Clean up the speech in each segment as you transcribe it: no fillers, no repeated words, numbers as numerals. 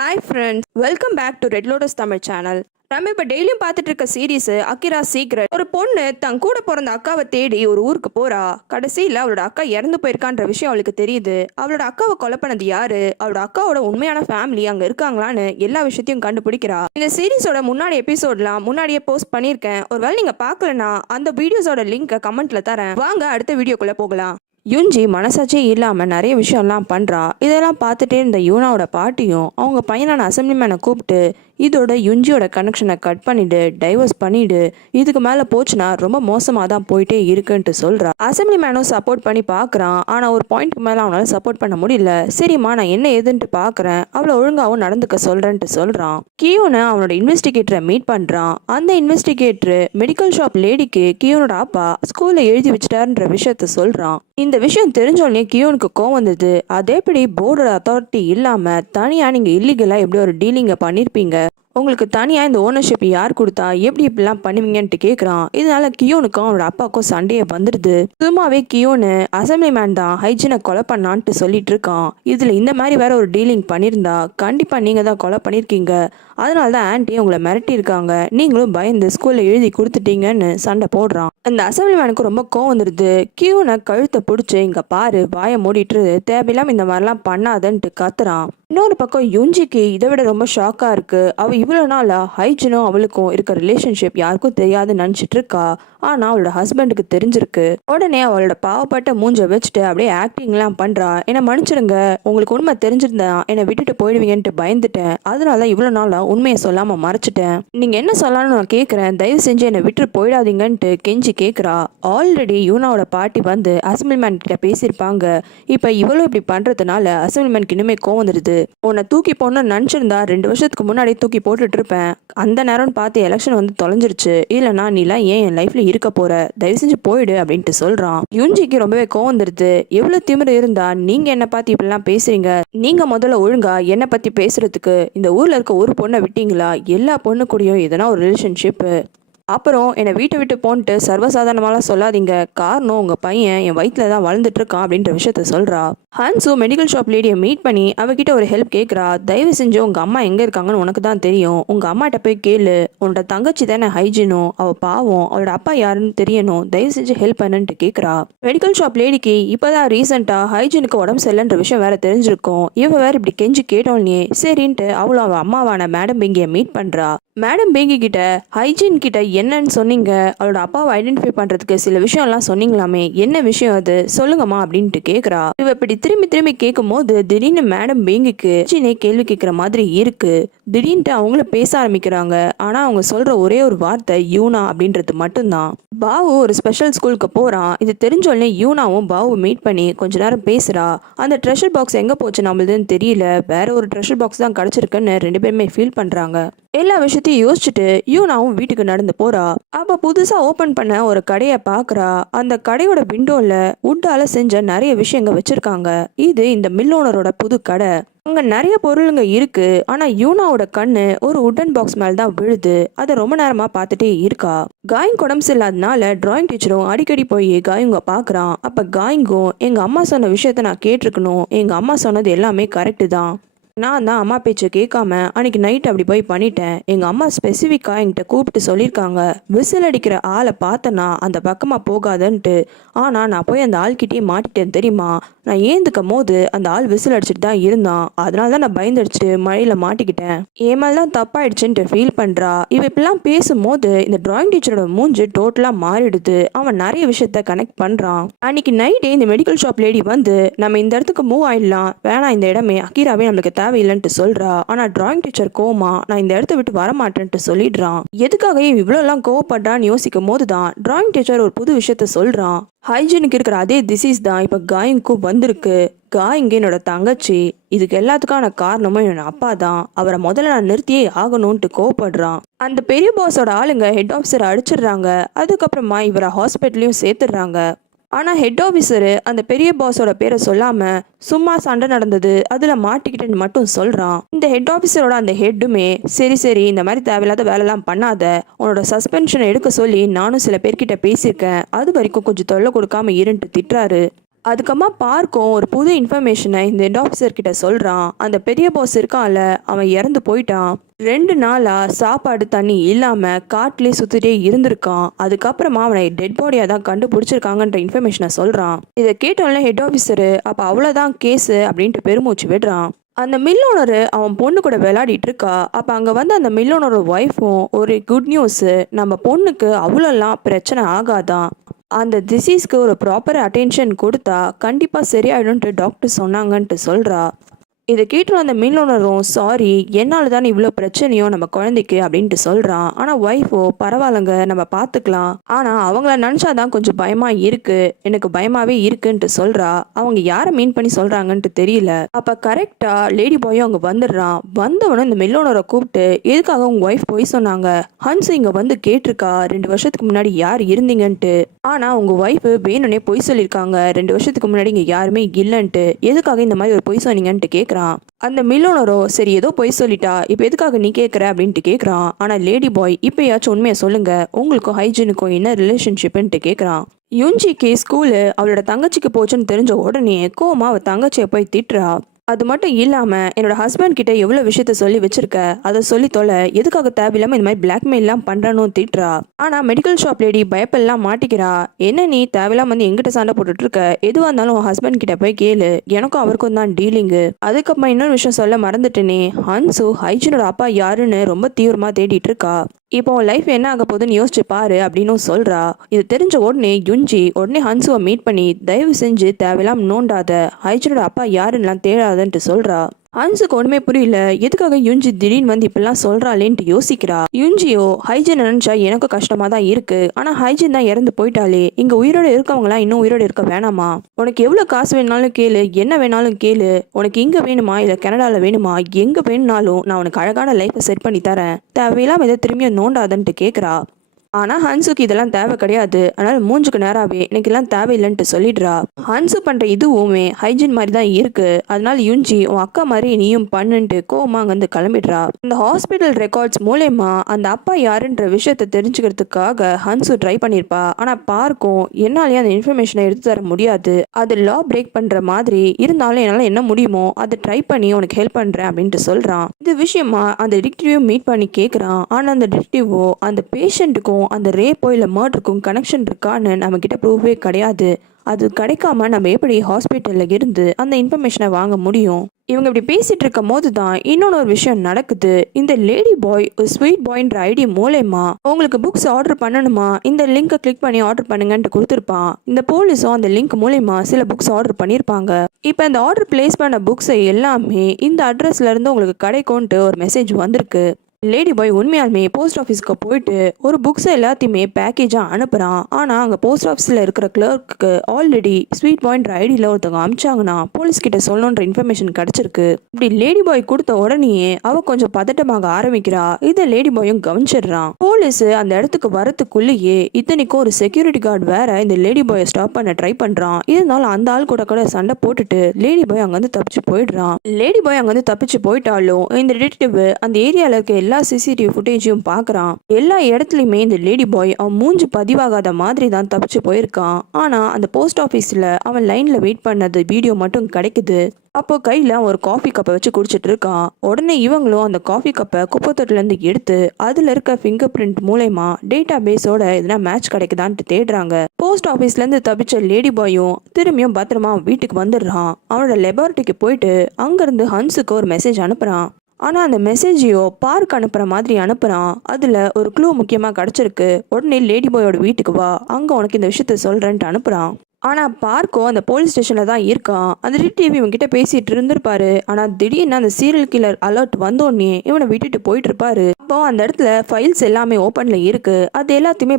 Hi friends, welcome back to red lotus Tamil channel. நம்ம இப்போ டெய்லியும் பார்த்துட்டு இருக்க சீரீஸ் அகிரா சீக்ரெட். ஒரு பொண்ணு தன் கூட பிறந்த அக்காவை தேடி ஒரு ஊருக்கு போறா. கடைசியில் அவளோட அக்கா இறந்து போயிருக்கான்ற விஷயம் அவளுக்கு தெரியுது. அவளோட அக்காவை கொலை பண்ணது யாரு, அவளோட அக்காவோட உண்மையான ஃபேமிலி அங்கே இருக்காங்களான்னு எல்லா விஷயத்தையும் கண்டுபிடிக்கிறா. இந்த சீரீஸோட முன்னாடி எபிசோட்லாம் முன்னாடியே போஸ்ட் பண்ணியிருக்கேன். ஒருவேளை நீங்க பார்க்கலனா அந்த வீடியோஸோட லிங்கை கமெண்ட்ல தரேன். வாங்க அடுத்த வீடியோக்குள்ள போகலாம். யுஞ்சி மனசாட்சியே இல்லாமல் நிறைய விஷயம்லாம் பண்ணுறா. இதெல்லாம் பார்த்துட்டே இருந்த யூனாவோட பாட்டியும் அவங்க பையனான அசம்பிளிமேனை கூப்பிட்டு இதோட யுஞ்சியோட கனெக்ஷனை கட் பண்ணிட்டு டைவர்ஸ் பண்ணிடு, இதுக்கு மேலே போச்சுன்னா ரொம்ப மோசமாக தான் போயிட்டே இருக்குன்ட்டு சொல்கிறா. அசம்பிளிமேனும் சப்போர்ட் பண்ணி பார்க்குறான். ஆனால் ஒரு பாயிண்ட்க்கு மேலே அவனால் சப்போர்ட் பண்ண முடியல. சரிம்மா, நான் என்ன ஏதுன்ட்டு பார்க்குறேன், அவளை ஒழுங்காகவும் நடந்துக்க சொல்கிறேன்ட்டு சொல்கிறான். கியோனை அவனோட இன்வெஸ்டிகேட்டரை மீட் பண்ணுறான். அந்த இன்வெஸ்டிகேட்டரு மெடிக்கல் ஷாப் லேடிக்கு கியோனோட அப்பா ஸ்கூலில் எழுதி வச்சுட்டாருன்ற விஷயத்த சொல்கிறான். இந்த விஷயம் தெரிஞ்சோடனே கியோனுக்கு கோவம் வந்தது. அதேபடி போர்டோட அத்தாரிட்டி இல்லாமல் தனியாக நீங்கள் இல்லீகலாக எப்படி ஒரு டீலிங்கை பண்ணியிருப்பீங்க, உங்களுக்கு தனியாக இந்த ஓனர்ஷிப் யார் கொடுத்தா, எப்படி இப்படிலாம் பண்ணுவீங்கன்ட்டு கேட்குறான். இதனால கியோனுக்கும் அவனோட அப்பாவுக்கும் சண்டையை வந்துடுது. சும்மாவே கியோனு அசம்பிளிமேன் தான் ஹைஜினை கொலை பண்ணான்ட்டு சொல்லிட்டு இருக்கான். இதில் இந்த மாதிரி வேற ஒரு டீலிங் பண்ணியிருந்தா கண்டிப்பாக நீங்கள் தான் கொலை பண்ணியிருக்கீங்க, அதனால தான் ஆன்ட்டி உங்களை மிரட்டி இருக்காங்க, நீங்களும் பயந்து ஸ்கூலில் எழுதி கொடுத்துட்டீங்கன்னு சண்டை போடுறான். அந்த அசம்பிளிமேனுக்கு ரொம்ப கோவம் வந்துடுது. கியோனை கழுத்தை பிடிச்சி இங்கே பாரு, வாயை மூடிட்டு தேவையில்லாம இந்த மாதிரிலாம் பண்ணாதன்ட்டு கத்துறான். இன்னொரு பக்கம் யுஞ்சிக்கு இதை விட ரொம்ப ஷாக்காக இருக்கு. அவள் இவ்வளோ நாளா ஹைஜினும் அவளுக்கும் இருக்க ரிலேஷன்ஷிப் யாருக்கும் தெரியாதுன்னு நினச்சிட்டு இருக்கா. ஆனால் அவளோட ஹஸ்பண்டுக்கு தெரிஞ்சிருக்கு. உடனே அவளோட பாவப்பட்ட மூஞ்ச வச்சுட்டு அப்படியே ஆக்டிங்லாம் பண்ணுறா. என்னை மன்னிச்சிடுங்க, உங்களுக்கு உண்மை தெரிஞ்சிருந்தா என்னை விட்டுட்டு போயிடுவீங்கன்ட்டு பயந்துட்டேன், அதனால இவ்வளோ நாளாக உண்மையை சொல்லாமல் மறைச்சிட்டேன். நீங்கள் என்ன சொல்லலாம்னு நான் கேட்குறேன், தயவு செஞ்சு என்னை விட்டுட்டு போயிடாதீங்கன்ட்டு கெஞ்சி கேட்குறா. ஆல்ரெடி யூனாவோட பாட்டி வந்து அசம்பிளிமேன் கிட்ட பேசியிருப்பாங்க. இப்போ இவ்வளோ இப்படி பண்ணுறதுனால அசம்பிளிமேனுக்கு இன்னுமே கோவம் வந்துடுது. உன்னை தூக்கி போடணும்னு நினச்சிருந்தா 2 வருஷத்துக்கு முன்னாடி தூக்கி போட்டுட்டு இருப்பேன். அந்த நேரம்னு பார்த்து எலெக்ஷன் வந்து தொலைஞ்சிருச்சு. இல்லைனா நீலாம் ஏன் என் லைஃப்ல இருக்க போற, தயவு செஞ்சு போயிடு அப்படின்ட்டு சொல்றான். யுஞ்சிக்கு ரொம்பவே கோவம் வந்துருது. எவ்வளவு திமிரு இருந்தா நீங்க என்ன பார்த்து இப்படிலாம் பேசுறீங்க, நீங்க முதல்ல ஒழுங்கா என்ன பத்தி பேசுறதுக்கு இந்த ஊர்ல இருக்க ஒரு பொண்ணை விட்டீங்களா, எல்லா பொண்ணு கூடயும் எதனா ஒரு ரிலேஷன்ஷிப், அப்புறம் என்னை வீட்டை விட்டு போன்ட்டு சர்வசாதாரணமாலாம் சொல்லாதீங்க, காரணம் உங்கள் பையன் என் வயிற்றில் தான் வளர்ந்துட்டு இருக்கான் அப்படின்ற விஷயத்த சொல்கிறா. ஹன்சு மெடிக்கல் ஷாப் லேடியை மீட் பண்ணி அவகிட்ட ஒரு ஹெல்ப் கேட்குறா. தயவு செஞ்சு உங்கள் அம்மா எங்கே இருக்காங்கன்னு உனக்கு தான் தெரியும், உங்கள் அம்மாட்ட போய் கேளு, உன்னோட தங்கச்சி தானே ஹைஜினும், அவள் பாவம், அவளோட அப்பா யாருன்னு தெரியணும், தயவு செஞ்சு ஹெல்ப் பண்ணுன்ட்டு கேட்குறா. மெடிக்கல் ஷாப் லேடிக்கு இப்போதான் ரீசெண்டாக ஹைஜினுக்கு உடம்பு சரியில்லைன்ற விஷயம் வேற தெரிஞ்சிருக்கும். இவ வேற இப்படி கெஞ்சி கேட்டோன்னே சரின்ட்டு அவளும் அவள் அம்மாவான மேடம் பிங்கியை மீட் பண்ணுறா. மேடம் பேங்கி கிட்ட ஹைஜீன் கிட்ட என்னன்னு சொன்னீங்க, அவளோட அப்பாவை ஐடென்டிஃபை பண்றதுக்கு சில விஷயம்லாம் சொன்னீங்களாமே, என்ன விஷயம் அது சொல்லுங்கம்மா அப்படின்ட்டு கேட்குறா. இவ இப்படி திரும்பி திரும்பி கேட்கும் போது திடீர்னு மேடம் பேங்கிக்கு ஹைஜீனே கேள்வி கேட்குற மாதிரி இருக்கு. திடீர்னுட்டு அவங்கள பேச ஆரம்பிக்கிறாங்க. ஆனா அவங்க சொல்ற ஒரே ஒரு வார்த்தை யூனா அப்படின்றது மட்டும்தான். பாவு ஒரு ஸ்பெஷல் ஸ்கூலுக்கு போறான். இது தெரிஞ்சோடனே யூனாவும் பாவு மீட் பண்ணி கொஞ்ச நேரம் பேசுறா. அந்த ட்ரெஷர் பாக்ஸ் எங்க போச்சு நம்மளுதுன்னு தெரியல, வேற ஒரு ட்ரெஷர் பாக்ஸ் தான் கிடைச்சிருக்குன்னு 2 பேருமே ஃபீல் பண்றாங்க. எல்லா விஷயத்தையும் யோசிச்சுட்டு யூனாவும் வீட்டுக்கு நடந்து போறா. அப்ப புதுசா ஓபன் பண்ண ஒரு கடையை பாக்குறா. அந்த கடையோட விண்டோல வுட்டால செஞ்ச நிறைய விஷயங்க வச்சிருக்காங்க. இது இந்த மில் ஓனரோட புது கடை. அங்க நிறைய பொருளுங்க இருக்கு. ஆனா யூனாவோட கண்ணு ஒரு உட்டன் பாக்ஸ் மேல தான் விழுது. அதை ரொம்ப நேரமா பார்த்துட்டே இருக்கா. காயிங் உடம்பு இல்லாதனால டிராயிங் டீச்சரும் அடிக்கடி போய் காயிங்க பாக்குறான். அப்ப காயிங்கும் எங்க அம்மா சொன்ன விஷயத்த நான் கேட்டிருக்கணும், எங்க அம்மா சொன்னது எல்லாமே கரெக்டு தான், நான் தான் அம்மா பேச்சை கேட்காம அன்னைக்கு நைட் அப்படி போய் பண்ணிட்டேன். எங்க அம்மா ஸ்பெசிஃபிக்காக என்கிட்ட கூப்பிட்டு சொல்லியிருக்காங்க, விசில் அடிக்கிற ஆளை பார்த்தனா அந்த பக்கமா போகாதன்ட்டு. ஆனா நான் போய் அந்த ஆள்கிட்டயே மாட்டிட்டேன் தெரியுமா. நான் ஏந்துக்கும் போது அந்த ஆள் விசில் அடிச்சுட்டு தான் இருந்தான், அதனால தான் நான் பயந்தடிச்சுட்டு மழையில மாட்டிக்கிட்டேன், என் மேல தான் தப்பாயிடுச்சுன்ட்டு ஃபீல் பண்றா. இவ இப்பெல்லாம் பேசும்போது இந்த டிராயிங் டீச்சரோட மூஞ்சு டோட்டலா மாறிடுது. அவன் நிறைய விஷயத்த கனெக்ட் பண்றான். அன்னைக்கு நைட்டே இந்த மெடிக்கல் ஷாப் லேடி வந்து நம்ம இந்த இடத்துக்கு மூவ் ஆயிடலாம், வேணாம் இந்த இடமே அகிராவே நம்மளுக்கு தேவையில்லைன்ட்டு சொல்றா. ஆனா டிராயிங் டீச்சர் கோமா நான் இந்த இடத்த விட்டு வர மாட்டேன்ட்டு சொல்லிடுறான். எதுக்காக இவ்வளவு எல்லாம் கோவப்பட்டான்னு யோசிக்கும் போதுதான் டிராயிங் டீச்சர் ஒரு புது விஷயத்த சொல்றான். ஹைஜீனுக்கு இருக்கிற அதே டிசீஸ் தான் இப்ப காயிங்க்கும் வந்திருக்கு. காயிங்க என்னோட தங்கச்சி, இதுக்கு எல்லாத்துக்கான காரணமும் என்னோட அப்பா தான், அவரை முதல்ல நான் நிறுத்தியே ஆகணும்ட்டு கோவப்படுறான். அந்த பெரிய பாஸோட ஆளுங்க ஹெட் ஆஃபீஸரை அடிச்சிடுறாங்க. அதுக்கப்புறமா இவரை ஹாஸ்பிட்டலையும் சேர்த்துடுறாங்க. ஆனால் ஹெட் ஆஃபீஸரு அந்த பெரிய பாஸோட பேரை சொல்லாமல் சும்மா சண்டை நடந்தது அதில் மாட்டிக்கிட்டேன்னு மட்டும் சொல்கிறான். இந்த ஹெட் ஆஃபீஸரோட அந்த ஹெட்டுமே சரி இந்த மாதிரி தேவையில்லாத வேலைலாம் பண்ணாத, உன்னோட சஸ்பென்ஷனை எடுக்க சொல்லி நானும் சில பேர்கிட்ட பேசியிருக்கேன், அது வரைக்கும் கொஞ்சம் தொல்லை கொடுக்காம இருன்ட்டு திட்டுறாரு. அதுக்கப்புறமா பார்க்கும் ஒரு புது இன்ஃபர்மேஷனை இந்த ஹெட் ஆஃபீஸர் கிட்ட சொல்கிறான். அந்த பெரிய பாஸ் இருக்கான்ல, அவன் இறந்து போயிட்டான். 2 நாளா சாப்பாடு தண்ணி இல்லாமல் காட்டிலே சுற்றிட்டே இருந்திருக்கான். அதுக்கப்புறமா அவனை டெட் பாடியாக தான் கண்டுபிடிச்சிருக்காங்கன்ற இன்ஃபர்மேஷனை சொல்கிறான். இதை கேட்டோன்னே ஹெட் ஆஃபீஸரு அப்போ அவ்வளோதான் கேஸு அப்படின்ட்டு பெருமூச்சு விடுறான். அந்த மில் ஓனரு அவன் பொண்ணு கூட விளையாடிட்டு இருக்கா. அப்போ அங்கே வந்து அந்த மில் ஓனரோட ஒய்ஃபும் ஒரு குட் நியூஸு, நம்ம பொண்ணுக்கு அவ்வளோலாம் பிரச்சனை ஆகாதான், அந்த டிசீஸ்க்கு ஒரு ப்ராப்பர் அட்டென்ஷன் கொடுத்தா கண்டிப்பாக சரியாயிடும்ட்டு டாக்டர் சொன்னாங்கன்ட்டு சொல்கிறா. இதை கேட்டு அந்த மில் ஓனரும் சாரி என்னால் தானே இவ்வளோ பிரச்சனையோ நம்ம குழந்தைக்கு அப்படின்ட்டு சொல்கிறான். ஆனால் ஒய்ஃபோ பரவாயில்லங்க நம்ம பார்த்துக்கலாம், ஆனால் அவங்கள நினச்சாதான் கொஞ்சம் பயமாக இருக்குது, எனக்கு பயமாகவே இருக்குன்ட்டு சொல்கிறா. அவங்க யாரை மீன் பண்ணி சொல்கிறாங்கன்ட்டு தெரியல. அப்போ கரெக்டாக லேடி பாயும் அங்கே வந்துடுறான். வந்தவனும் இந்த மில் ஓனரை கூப்பிட்டு எதுக்காக உங்கள் ஒய்ஃப் போய் சொன்னாங்க, ஹன்ஸ் இங்கே வந்து கேட்டிருக்கா 2 வருஷத்துக்கு முன்னாடி யார் இருந்தீங்கன்ட்டு, ஆனால் உங்கள் ஒய்ஃபு வேணும்னே பொய் சொல்லியிருக்காங்க 2 வருஷத்துக்கு முன்னாடி இங்கே யாருமே இல்லைன்ட்டு, எதுக்காக இந்த மாதிரி ஒரு பொய் சொன்னீங்கன்ட்டு கேட்குறான். அந்த மில்லோனரோ சரி ஏதோ பொய் சொல்லிட்டா, இப்போ எதுக்காக நீ கேட்குற அப்படின்ட்டு கேட்குறான். ஆனால் லேடி பாய் இப்போயாச்சும் உண்மையை சொல்லுங்க, உங்களுக்கும் ஹைஜீனுக்கும் என்ன ரிலேஷன்ஷிப்ன்ட்டு கேட்குறான். யுஞ்சிக்கு ஸ்கூலு அவளோட தங்கச்சிக்கு போச்சுன்னு தெரிஞ்ச உடனே கோமா அவள் தங்கச்சியை போய் திட்டுறா. அது மட்டும் இல்லாமல் என்னோட ஹஸ்பண்ட் கிட்ட எவ்வளோ விஷயத்த சொல்லி வச்சிருக்க, அதை சொல்லி தொலை, எதுக்காக தேவையில்லாமல் இந்த மாதிரி பிளாக்மெயிலாம் பண்ணுறானு திட்டுறா. ஆனால் மெடிக்கல் ஷாப் லேடி பயப்பெல்லாம் மாட்டிக்கிறா. என்ன நீ தேவையில்லாம வந்து எங்கிட்ட சண்டை போட்டுட்டு இருக்க, எதுவாக இருந்தாலும் உன் ஹஸ்பண்ட் கிட்ட போய் கேளு, எனக்கும் அவருக்கும் தான் டீலிங்கு. அதுக்கப்புறமா இன்னொரு விஷயம் சொல்ல மறந்துட்டேனே, ஹன்சு ஹைஜீனோட அப்பா யாருன்னு ரொம்ப தீவிரமாக தேடிட்டு இருக்கா. இப்போ உன் லைஃப் என்ன ஆக போகுதுன்னு யோசிச்சு பாரு அப்படின்னு சொல்றா. இது தெரிஞ்ச உடனே யுஞ்சி உடனே ஹன்சுவை மீட் பண்ணி தயவு செஞ்சு தேவையில்லாம நோண்டாத, ஹைஜனோட அப்பா யாருன்னெலாம் தேடாதன்ட்டு சொல்றா. ஹன்ஸுக்கு ஒன்றுமே புரியல, எதுக்காக யுஞ்சி திடீர்னு வந்து இப்பெல்லாம் சொல்கிறாளேன்ட்டு யோசிக்கிறா. யுஞ்சியோ ஹைஜன் நினச்சா எனக்கும் கஷ்டமாக தான் இருக்குது, ஆனால் ஹைஜன் தான் இறந்து போயிட்டாலே, இங்கே உயிரோடு இருக்கவங்களாம் இன்னும் உயிரோடு இருக்க வேணாமா, உனக்கு எவ்வளோ காசு வேணாலும் கேளு, என்ன வேணாலும் கேளு, உனக்கு இங்கே வேணுமா இல்லை கனடாவில் வேணுமா, எங்கே வேணும்னாலும் நான் உனக்கு அழகான லைஃப்பை செட் பண்ணி தரேன், தேவையில்லாம இதை திரும்பியும் நோண்டாதன்ட்டு கேட்குறா. ஆனால் ஹன்சுக்கு இதெல்லாம் தேவை கிடையாது, அதனால் மூஞ்சுக்கு நேராகவே எனக்கு எல்லாம் தேவையில்லைன்ட்டு சொல்லிடுறா. ஹன்சு பண்ணுற இதுவுமே ஹைஜீன் மாதிரி தான் இருக்குது, அதனால யுஞ்சி உன் அக்கா மாதிரி நீயும் பண்ணுன்ட்டு கோவமா அங்கேருந்து கிளம்பிடுறா. இந்த ஹாஸ்பிட்டல் ரெக்கார்ட்ஸ் மூலயமா அந்த அப்பா யாருன்ற விஷயத்தை தெரிஞ்சுக்கிறதுக்காக ஹன்சு ட்ரை பண்ணியிருப்பா. ஆனால் பார்க்கும் என்னாலேயே அந்த இன்ஃபர்மேஷனை எடுத்து தர முடியாது, அது லா பிரேக் பண்ணுற மாதிரி இருந்தாலும் என்னால் என்ன முடியுமோ அதை ட்ரை பண்ணி உனக்கு ஹெல்ப் பண்ணுறேன் அப்படின்ட்டு சொல்கிறான். இது விஷயமா அந்த டிடெக்டிவ் மீட் பண்ணி கேட்குறான். ஆனால் அந்த டிடெக்டிவோ அந்த பேஷண்ட்டுக்கும் அந்த ரேப்போ இல்லை மர்டருக்கும் கனெக்ஷன் இருக்கான்னு நம்ம கிட்ட ப்ரூஃபே கிடையாது, அது கிடைக்காம நம்ம எப்படி ஹாஸ்பிட்டலில் இருந்து அந்த இன்ஃபர்மேஷனை வாங்க முடியும். இவங்க இப்படி பேசிட்டு இருக்கும் போது தான் இன்னொன்று ஒரு விஷயம் நடக்குது. இந்த லேடி பாய் ஒரு ஸ்வீட் பாய்ன்ற ஐடி மூலயமா உங்களுக்கு புக்ஸ் ஆர்டர் பண்ணணுமா, இந்த லிங்கை கிளிக் பண்ணி ஆர்டர் பண்ணுங்கன்ட்டு கொடுத்துருப்பான். இந்த போலீஸும் அந்த லிங்க் மூலயமா சில புக்ஸ் ஆர்டர் பண்ணியிருப்பாங்க. இப்போ இந்த ஆர்டர் பிளேஸ் பண்ண புக்ஸை எல்லாமே இந்த அட்ரஸ்ல இருந்து உங்களுக்கு கிடைக்கும்ன்ட்டு ஒரு மெசேஜ் வந்திருக்கு. லேடி பாய் உண்மையாலுமே போஸ்ட் ஆஃபீஸ்க்கு போயிட்டு ஒரு புக்ஸை எல்லாத்தையுமே பேக்கேஜாக அனுப்புகிறான். ஆனால் அங்கே போஸ்ட் ஆஃபீஸில் இருக்கிற கிளர்க்கு ஆல்ரெடி ஸ்வீட் பாய்ன்ற ஐடியில் ஒருத்தவங்க அமிச்சாங்கன்னா போலீஸ்கிட்ட சொல்லணுன்ற இன்ஃபர்மேஷன் கிடச்சிருக்கு. இப்படி லேடி பாய் கொடுத்த உடனேயே அவள் கொஞ்சம் பதட்டமாக ஆரம்பிக்கிறா. இதை லேடி பாயும் கவனிச்சிடுறான். போலீஸ் அந்த இடத்துக்கு வரத்துக்குள்ளேயே இத்தனைக்கும் ஒரு செக்யூரிட்டி கார்டு வேற இந்த லேடி பாயை ஸ்டாப் பண்ண ட்ரை பண்ணுறான். இருந்தாலும் அந்த ஆள் கூட சண்டை போட்டுட்டு லேடி பாய் அங்கேருந்து தப்பிச்சு போயிடுறான். லேடி பாய் அங்கேருந்து தப்பிச்சு போயிட்டாலும் இந்த டிடெக்டிவ் அந்த ஏரியாவில் இருக்க எல்லா சிசிடிவி ஃபுட்டேஜையும் பார்க்குறான். எல்லா இடத்துலையுமே இந்த லேடி பாய் அவன் மூஞ்சி பதிவாகாத மாதிரி தான் தப்பிச்சு போயிருக்கான். ஆனால் அந்த போஸ்ட் ஆஃபீஸில் அவன் லைனில் வெயிட் பண்ணது வீடியோ மட்டும் கிடைக்குது. அப்போ கையில் ஒரு காஃபி கப்பை வச்சு குடிச்சிட்டு இருக்கான். உடனே இவங்களும் அந்த காஃபி கப்பை குப்பத்தொட்டிலேருந்து எடுத்து அதில் இருக்க ஃபிங்கர் பிரிண்ட் மூலயமா டேட்டா பேஸோட எதனா மேட்ச் கிடைக்குதான்ட்டு தேடுறாங்க. போஸ்ட் ஆஃபீஸ்லேருந்து தப்பிச்ச லேடி பாயும் திரும்பியும் பத்திரமா வீட்டுக்கு வந்துடுறான். அவனோட லெபார்ட்டரிக்கு போயிட்டு அங்கேருந்து ஹன்ஸுக்கு ஒரு மெசேஜ் அனுப்புகிறான். ஆனால் அந்த மெசேஜையோ பார்க் அனுப்புகிற மாதிரி அனுப்புகிறான். அதில் ஒரு க்ளூ முக்கியமாக கிடச்சிருக்கு. உடனே லேடி பாயோட வீட்டுக்கு வா, அங்கே உனக்கு இந்த விஷயத்த சொல்கிறேன்ட்டு அனுப்புகிறான். ஆனால் பார்க்கோ அந்த போலீஸ் ஸ்டேஷனில் தான் இருக்கான். அந்த டிடிவி இவங்கிட்ட பேசிகிட்டு இருந்திருப்பாரு. ஆனால் திடீர்னு அந்த சீரியல் கில்லர் அலர்ட் வந்தோடனே இவனை விட்டுட்டு போயிட்டு இருப்பாரு. அப்போ அந்த இடத்துல ஃபைல்ஸ் எல்லாமே ஓப்பனில் இருக்குது. அது எல்லாத்தையுமே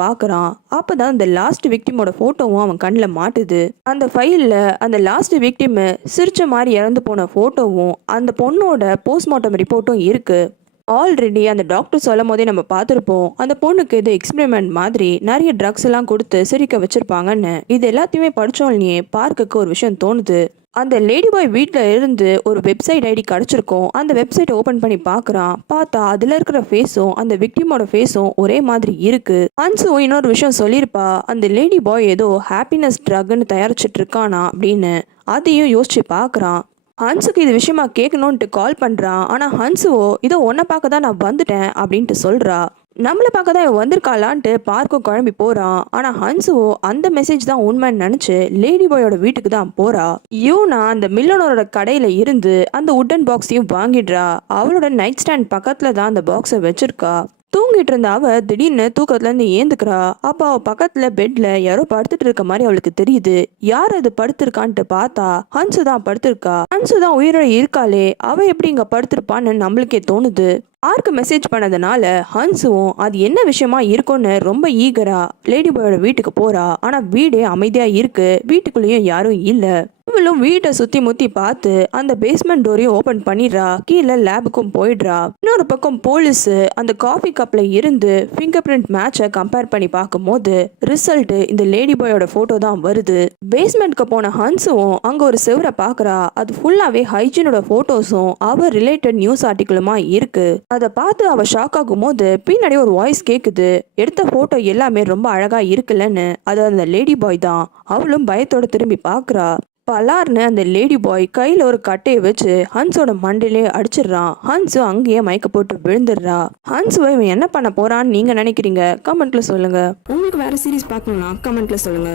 பார்க்குறான். அப்போ தான் அந்த லாஸ்ட் விக்டிமோட ஃபோட்டோவும் அவன் கண்ணில் மாட்டுது. அந்த ஃபைலில் அந்த லாஸ்ட் விக்டிம் சிரிச்ச மாதிரி இறந்து போன ஃபோட்டோவும் அந்த பொண்ணோட போஸ்ட்மார்ட்டம் ரிப்போர்ட்டும் இருக்குது. ஆல்ரெடி அந்த டாக்டர் சொல்லும் போதே நம்ம பார்த்துருப்போம், அந்த பொண்ணுக்கு இது எக்ஸ்பெரிமெண்ட் மாதிரி நிறைய ட்ரக்ஸ் எல்லாம் கொடுத்து சிரிக்க வச்சிருப்பாங்கன்னு. இது எல்லாத்தையுமே படித்தோன்னே பார்க்குக்கு ஒரு விஷயம் தோணுது. அந்த லேடி பாய் வீட்டில் இருந்து ஒரு வெப்சைட் ஐடி கிடச்சிருக்கும். அந்த வெப்சைட்டை ஓப்பன் பண்ணி பார்க்குறான். பார்த்தா அதில் இருக்கிற ஃபேஸும் அந்த விக்டிமோட ஃபேஸும் ஒரே மாதிரி இருக்கு. ஹன்ஸும் இன்னொரு விஷயம் சொல்லியிருப்பா, அந்த லேடி பாய் ஏதோ ஹாப்பினஸ் ட்ரக்னு தயாரிச்சிட்டு இருக்கானா அப்படின்னு. அதையும் யோசிச்சு பார்க்குறான். ஹன்ஸுக்கு இது விஷயமா கேட்கணுன்ட்டு கால் பண்ணுறான். ஆனால் ஹன்ஸுவோ இதோ உன்னை பார்க்க தான் நான் வந்துட்டேன் அப்படின்ட்டு சொல்கிறா. நம்மளை பார்க்க தான் இவன் வந்திருக்காளான்ட்டு பார்க்கும் குழம்பி போறான். ஆனா ஹன்ஸுவோ அந்த மெசேஜ் தான் உண்மைன்னு நினைச்சு லேடி பாயோட வீட்டுக்கு தான் போறா. யூனா அந்த மில்லனரோட கடையில இருந்து அந்த உட்டன் பாக்ஸையும் வாங்கிடுறா. அவளோட நைட் ஸ்டாண்ட் பக்கத்துல தான் அந்த பாக்ஸை வச்சிருக்கா. தூங்கிட்டு இருந்த அவ திடீர்னு தூக்கத்துல இருந்து ஏந்துக்கிறா. அப்ப அவ பக்கத்துல பெட்ல யாரோ படுத்துட்டு இருக்க மாதிரி அவளுக்கு தெரியுது. யார் அது படுத்திருக்கான்ட்டு பார்த்தா ஹன்சு தான் படுத்திருக்கா. ஹன்சு தான் உயிரோட இருக்காளே, அவ எப்படி இங்க படுத்திருப்பான்னு நம்மளுக்கே தோணுது. ஆர்க்கு மெசேஜ் பண்ணதுனால ஹன்ஸுவும் அது என்ன விஷயமா இருக்கும்னு ரொம்ப ஈகரா லேடி பாயோட வீட்டுக்கு போறா. ஆனா வீடே அமைதியா இருக்கு. வீட்டுக்குள்ளேயும் யாரும் இல்ல. இவளும் வீட்டை சுத்தி முத்தி பார்த்து அந்த பேஸ்மெண்ட் டோரையும் ஓபன் பண்ணிடுறா. கீழே லேபுக்கும் போயிடுறா. இன்னொரு பக்கம் போலீஸ் அந்த காஃபி கப்ல இருந்து ஃபிங்கர் பிரிண்ட் மேட்சை கம்பேர் பண்ணி பார்க்கும்போது ரிசல்ட் இந்த லேடி பாயோட போட்டோ தான் வருது. பேஸ்மெண்ட்க்கு போன ஹன்ஸும் அங்க ஒரு செவரை பாக்குறா. அது ஃபுல்லாவே ஹைஜீனோட போட்டோஸும் அவர் ரிலேட்டட் நியூஸ் ஆர்டிக்கிளுமா இருக்கு. அதை பார்த்து அவ ஷாக் ஆகும் போது பின்னாடி ஒரு வாய்ஸ் கேக்குது. எடுத்த போட்டோ எல்லாமே ரொம்ப அழகா இருக்குல்லன்னு. அது அந்த லேடி பாய் தான். அவளும் பயத்தோட திரும்பி பாக்குறா. பலார்னு அந்த லேடி பாய் கையில ஒரு கட்டையை வச்சு ஹன்ஸோட மண்டையிலே அடிச்சிடுறான். ஹன்ஸு அங்கேயே மயக்க போட்டு விழுந்துடுறா. ஹன்ஸுவை இவன் என்ன பண்ண போறான்னு நீங்க நினைக்கிறீங்க? கமெண்ட்ல சொல்லுங்க. உங்களுக்கு வேற சீரிஸ் பார்க்கணும்னா கமெண்ட்ல சொல்லுங்க.